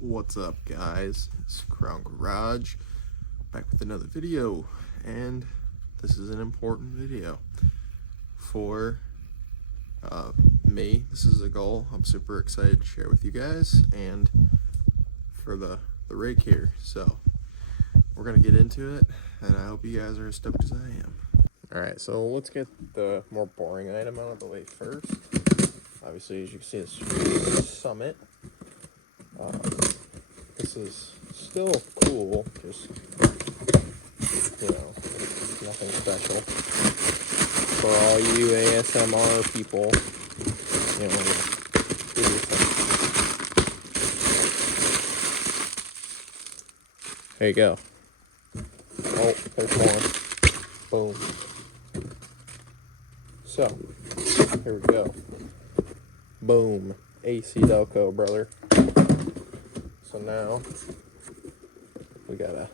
What's up, guys? It's Krown Garage back with another video, and this is an important video for me. This is a goal I'm super excited to share with you guys and for the rig here. So we're gonna get into it, and I hope you guys are as stoked as I am. Alright, so let's get the more boring item out of the way first. Obviously, as you can see, this is Summit. This is still cool, just, nothing special. For all you ASMR people, do your thing. There you go. Oh, there's more. Boom. So, here we go. Boom. AC Delco, brother. So now, we gotta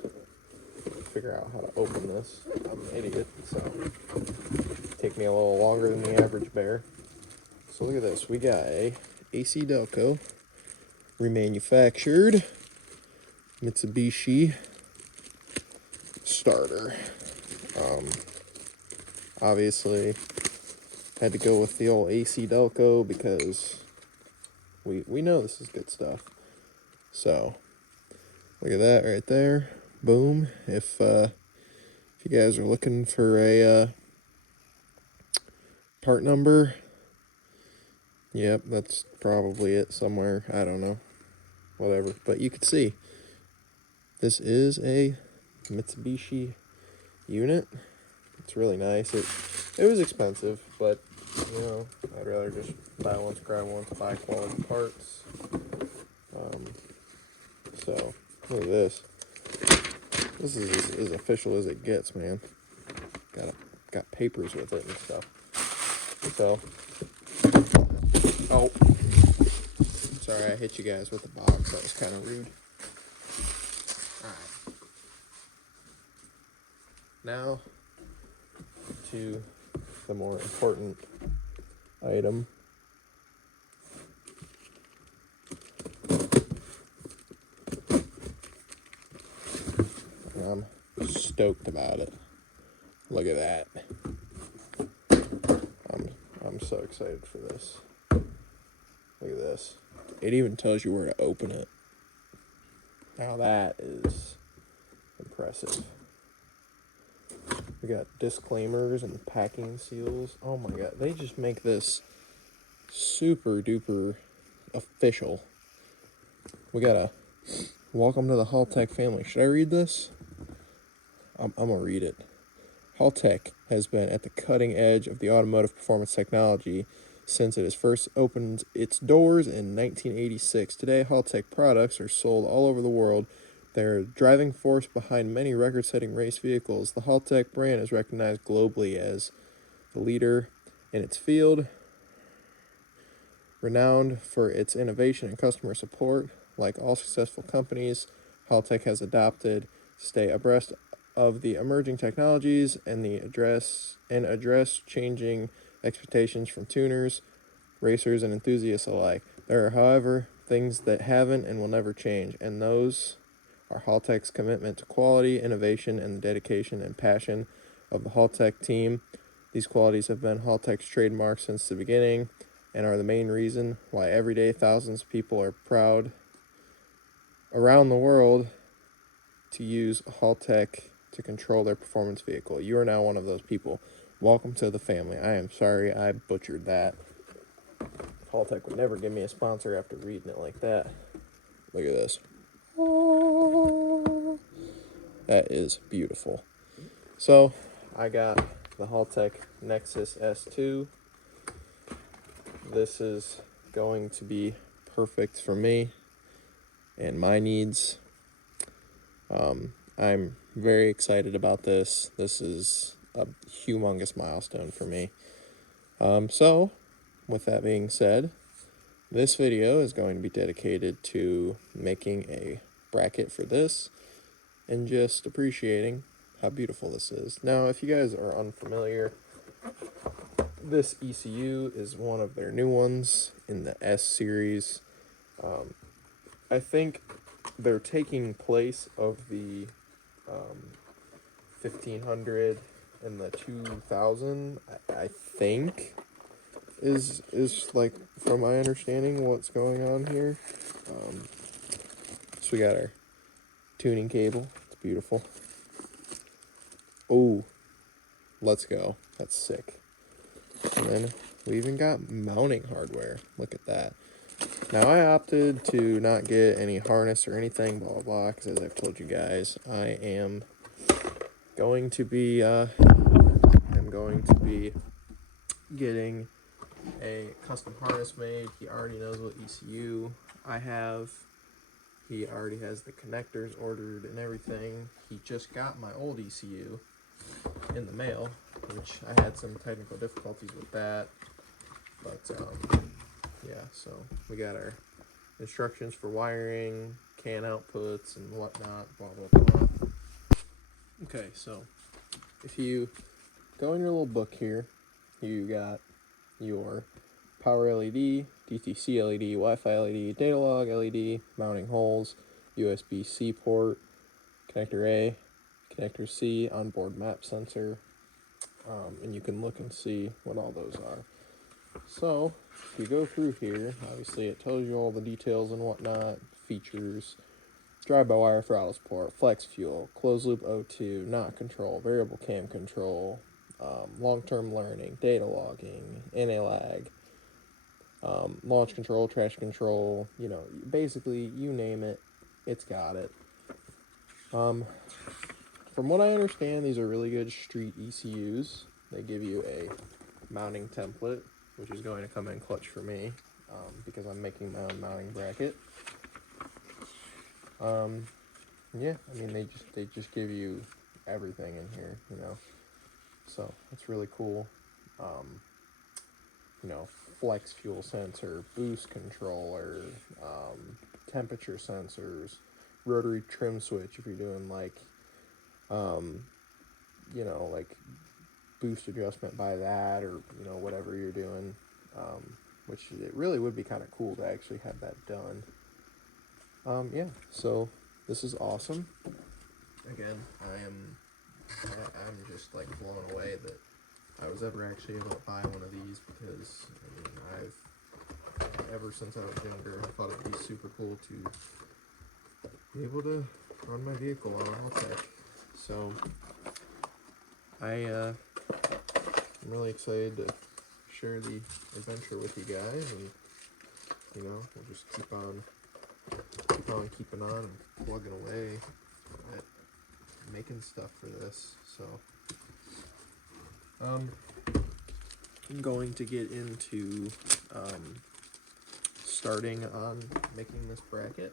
figure out how to open this. I'm an idiot, so take me a little longer than the average bear. So look at this. We got a AC Delco remanufactured Mitsubishi starter. Obviously, had to go with the old AC Delco because we know this is good stuff. So, look at that right there. Boom. If you guys are looking for a part number, yep, that's probably it somewhere. I don't know. Whatever. But you can see, this is a Mitsubishi unit. It's really nice. It was expensive, but, I'd rather just buy once, grab once, buy quality parts. So, look at this. This is as official as it gets, man. Got papers with it and stuff. So, oh, sorry I hit you guys with the box. That was kind of rude. Alright. Now, to the more important item. I'm stoked about it. Look at that. I'm so excited for this. Look at this. It even tells you where to open it. Now that is impressive. We got disclaimers and packing seals. Oh my god, they just make this super duper official. We got a welcome to the Haltech family. Should I read this? I'm gonna read it. Haltech has been at the cutting edge of the automotive performance technology since it has first opened its doors in 1986. Today, Haltech products are sold all over the world. They're a driving force behind many record-setting race vehicles. The Haltech brand is recognized globally as the leader in its field, renowned for its innovation and customer support. Like all successful companies, Haltech has adopted to stay abreast of the emerging technologies and address changing expectations from tuners, racers, and enthusiasts alike. There are, however, things that haven't and will never change, and those are Haltech's commitment to quality, innovation, and the dedication and passion of the Haltech team. These qualities have been Haltech's trademark since the beginning and are the main reason why every day thousands of people are proud around the world to use Haltech to control their performance vehicle. You are now one of those people. Welcome to the family. I am sorry I butchered that. Haltech would never give me a sponsor after reading it like that. Look at this. That is beautiful. So, I got the Haltech Nexus S2. This is going to be perfect for me and my needs. I'm very excited about this. This is a humongous milestone for me. So, with that being said, this video is going to be dedicated to making a bracket for this and just appreciating how beautiful this is. Now, if you guys are unfamiliar, this ECU is one of their new ones in the S series. I think they're taking place of the 1500 and the 2000, I think, is like, from my understanding, what's going on here. So we got our tuning cable. It's beautiful. Oh, let's go. That's sick. And then we even got mounting hardware. Look at that. Now, I opted to not get any harness or anything, blah, blah, blah, because as I've told you guys, I am going to be getting a custom harness made. He already knows what ECU I have. He already has the connectors ordered and everything. He just got my old ECU in the mail, which I had some technical difficulties with that. But, yeah, so we got our instructions for wiring, CAN outputs, and whatnot, blah, blah, blah. Okay, so if you go in your little book here, you got your power LED, DTC LED, Wi-Fi LED, data log LED, mounting holes, USB-C port, connector A, connector C, onboard map sensor, and you can look and see what all those are. So, if you go through here, obviously it tells you all the details and whatnot, features, drive-by-wire throttle support, flex fuel, closed-loop O2, knot control, variable cam control, long-term learning, data logging, NA lag, launch control, traction control, you know, basically, you name it, it's got it. From what I understand, these are really good street ECUs. They give you a mounting template, which is going to come in clutch for me, because I'm making my own mounting bracket. Yeah, I mean, they just give you everything in here, you know, so it's really cool. You know, flex fuel sensor, boost controller, temperature sensors, rotary trim switch if you're doing like, you know, like boost adjustment by that, or, you know, whatever you're doing, which it really would be kind of cool to actually have that done. Yeah, so this is awesome. Again, I'm just like blown away that I was ever actually able to buy one of these, because I mean, I've ever since I was younger, I thought it'd be super cool to be able to run my vehicle on a Haltech. So I'm really excited to share the adventure with you guys, and you know, we'll just keep on keeping on and plugging away at making stuff for this. So I'm going to get into starting on making this bracket,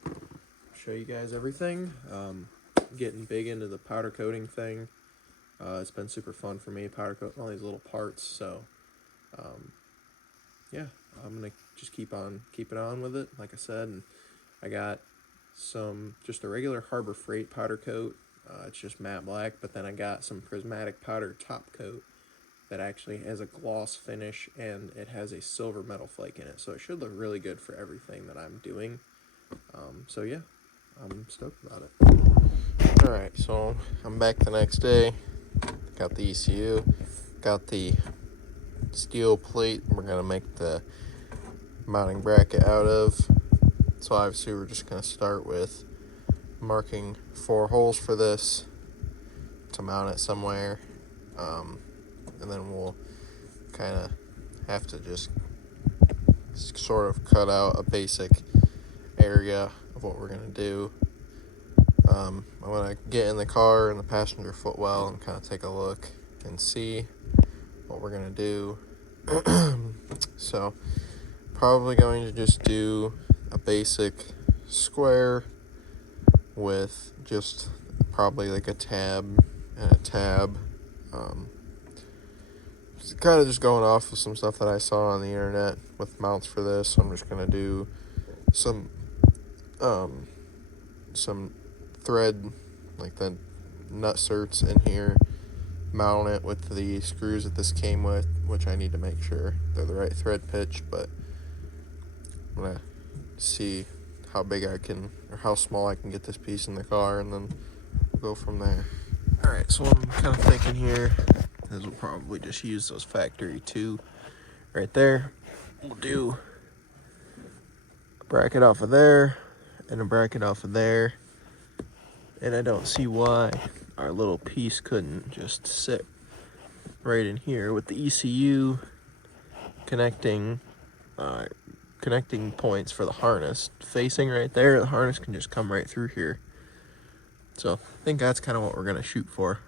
show you guys everything, getting big into the powder coating thing. It's been super fun for me, powder coating all these little parts. So yeah, I'm gonna just keep on keeping on with it, like I said. And I got some just a regular Harbor Freight powder coat. It's just matte black, but then I got some prismatic powder top coat that actually has a gloss finish, and it has a silver metal flake in it, so it should look really good for everything that I'm doing. So yeah, I'm stoked about it. Alright, so I'm back the next day. Got the ECU, got the steel plate we're gonna make the mounting bracket out of. So obviously we're just going to start with marking 4 holes for this to mount it somewhere, and then we'll kind of have to just sort of cut out a basic area of what we're going to do. I'm going to get in the car in the passenger footwell and kind of take a look and see what we're going to do. So probably going to just do a basic square with just probably like a tab and a tab. Kind of just going off of some stuff that I saw on the internet with mounts for this. So I'm just gonna do some thread, like the nut certs in here, mount it with the screws that this came with, which I need to make sure they're the right thread pitch, but I'm gonna see how big I can, or how small I can get this piece in the car, and then we'll go from there. Alright, so what I'm kind of thinking here is we'll probably just use those factory 2 right there. We'll do a bracket off of there and a bracket off of there, and I don't see why our little piece couldn't just sit right in here with the ECU connecting points for the harness facing right there. The harness can just come right through here. So I think that's kind of what we're gonna shoot for.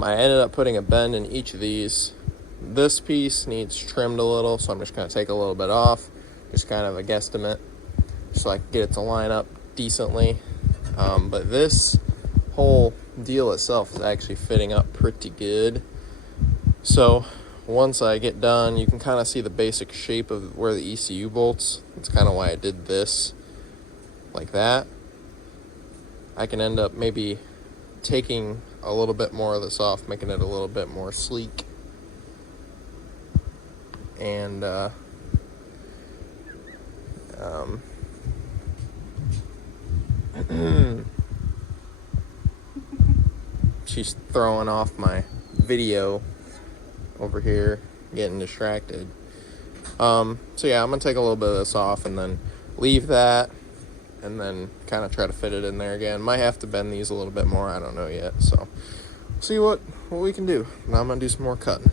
I ended up putting a bend in each of these. This piece needs trimmed a little, so I'm just going to take a little bit off, just kind of a guesstimate, so I can get it to line up decently. But this whole deal itself is actually fitting up pretty good. So once I get done, you can kind of see the basic shape of where the ECU bolts. That's kind of why I did this like that. I can end up maybe taking a little bit more of this off, making it a little bit more sleek, and she's throwing off my video over here, getting distracted. So yeah, I'm gonna take a little bit of this off and then leave that, and then kind of try to fit it in there again. Might have to bend these a little bit more, I don't know yet, so see what we can do. Now I'm gonna do some more cutting.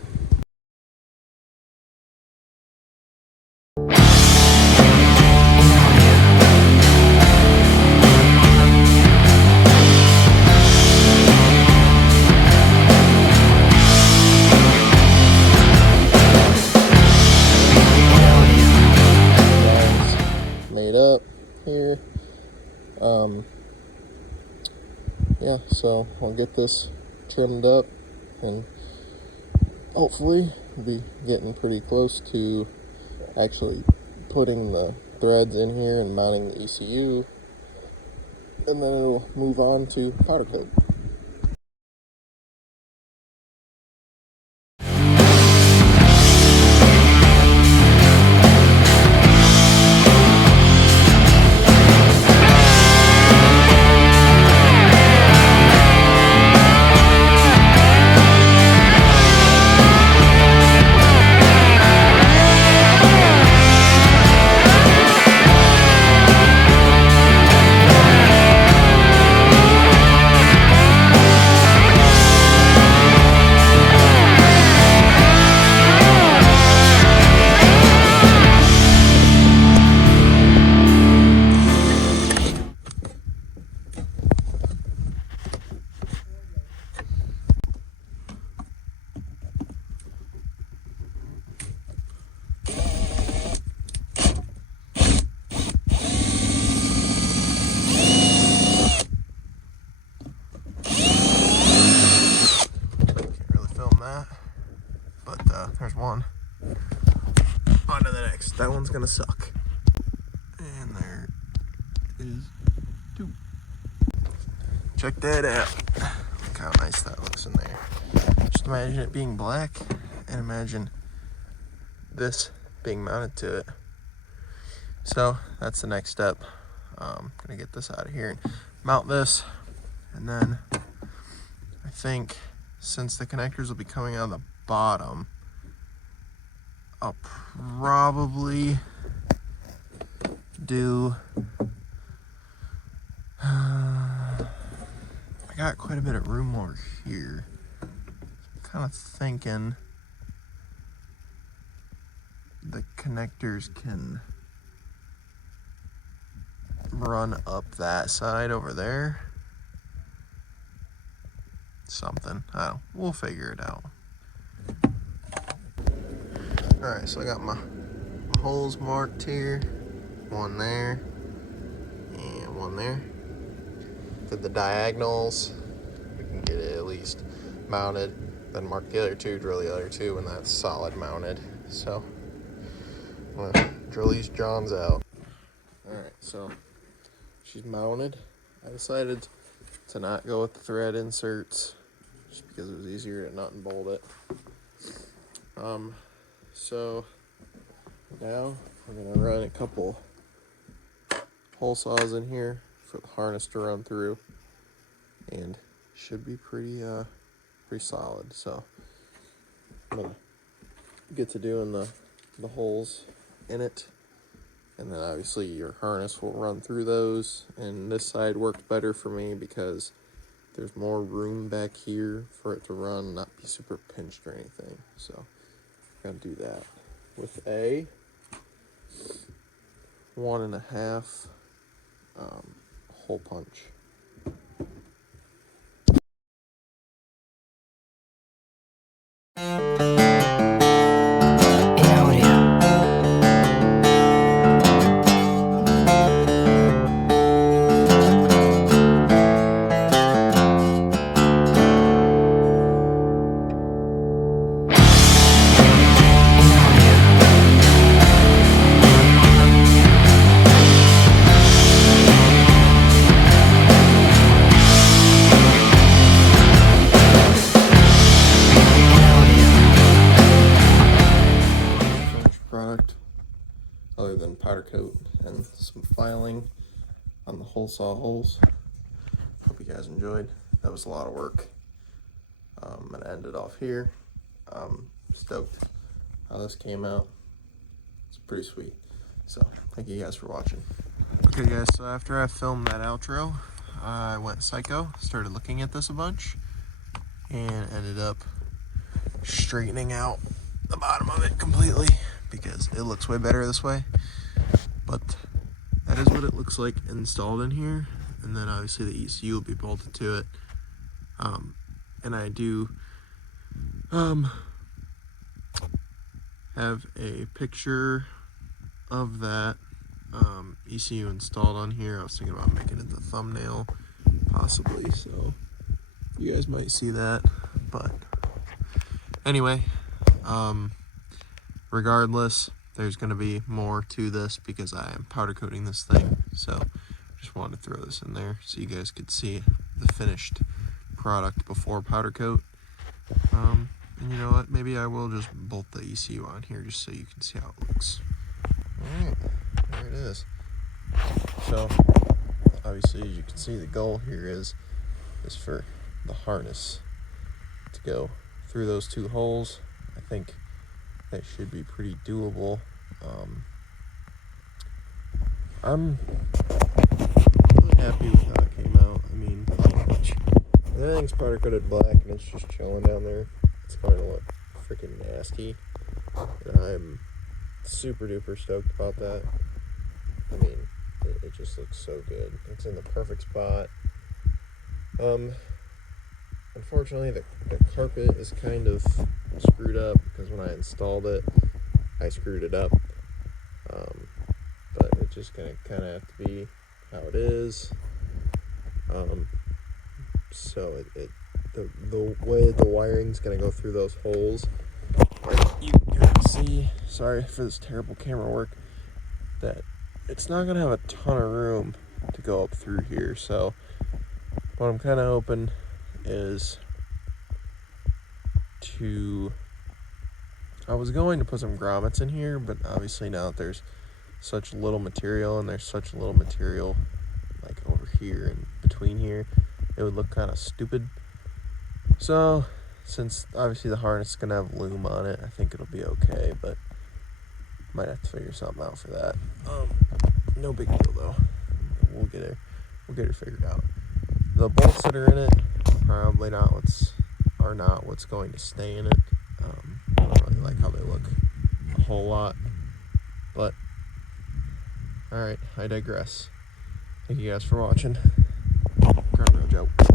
Made up here. Yeah, so I'll get this trimmed up and hopefully be getting pretty close to actually putting the threads in here and mounting the ECU, and then it'll move on to powder coat. There's one. On to the next. That one's gonna suck. And there is 2. Check that out. Look how nice that looks in there. Just imagine it being black, and imagine this being mounted to it. So that's the next step. I'm gonna get this out of here and mount this, and then I think since the connectors will be coming out of the bottom, I'll probably do I got quite a bit of room over here. Kind of thinking the connectors can run up that side over there. Something. I don't know. We'll figure it out. Alright, so I got my holes marked here. One there. And one there. For the diagonals, we can can get it at least mounted, then mark the other two, drill the other two, and that's solid mounted. So I'm gonna drill these johns out. Alright, so she's mounted. I decided to not go with the thread inserts just because it was easier to nut and bolt it. So now we're gonna run a couple hole saws in here for the harness to run through, and should be pretty solid. So I'm gonna get to doing the holes in it, and then obviously your harness will run through those. And this side worked better for me because there's more room back here for it to run, not be super pinched or anything. So I'm gonna do that with a 1.5 hole punch. Other than powder coat and some filing on the hole saw holes. Hope you guys enjoyed. That was a lot of work. I'm gonna end it off here. I'm stoked how this came out. It's pretty sweet. So thank you guys for watching. Okay guys, so after I filmed that outro, I went psycho, started looking at this a bunch, and ended up straightening out the bottom of it completely because it looks way better this way. But that is what it looks like installed in here, and then obviously the ECU will be bolted to it. And I do have a picture of that ECU installed on here. I was thinking about making it the thumbnail possibly, so you guys might see that. But anyway, regardless, there's going to be more to this because I am powder coating this thing. So just wanted to throw this in there so you guys could see the finished product before powder coat. And you know what, maybe I will just bolt the ECU on here just so you can see how it looks. Alright, there it is. So obviously, as you can see, the goal here is for the harness to go through those two holes. I think that should be pretty doable. I'm really happy with how it came out. I mean, everything's powder coated black and it's just chilling down there. It's going to look freaking nasty, and I'm super duper stoked about that. I mean, it just looks so good. It's in the perfect spot. Unfortunately, the carpet is kind of screwed up because when I installed it, I screwed it up. But it's just gonna kind of have to be how it is. So the way the wiring's gonna go through those holes, like you can see, sorry for this terrible camera work, that it's not gonna have a ton of room to go up through here. So what I'm kind of hoping is I was going to put some grommets in here, but obviously now that there's such little material and there's such little material like over here and between here, it would look kind of stupid. So since obviously the harness is gonna have loom on it, I think it'll be okay, but might have to figure something out for that. No big deal though. We'll get it figured out. The bolts that are in it probably not what's going to stay in it. I don't really like how they look a whole lot, but alright, I digress. Thank you guys for watching. Krown out.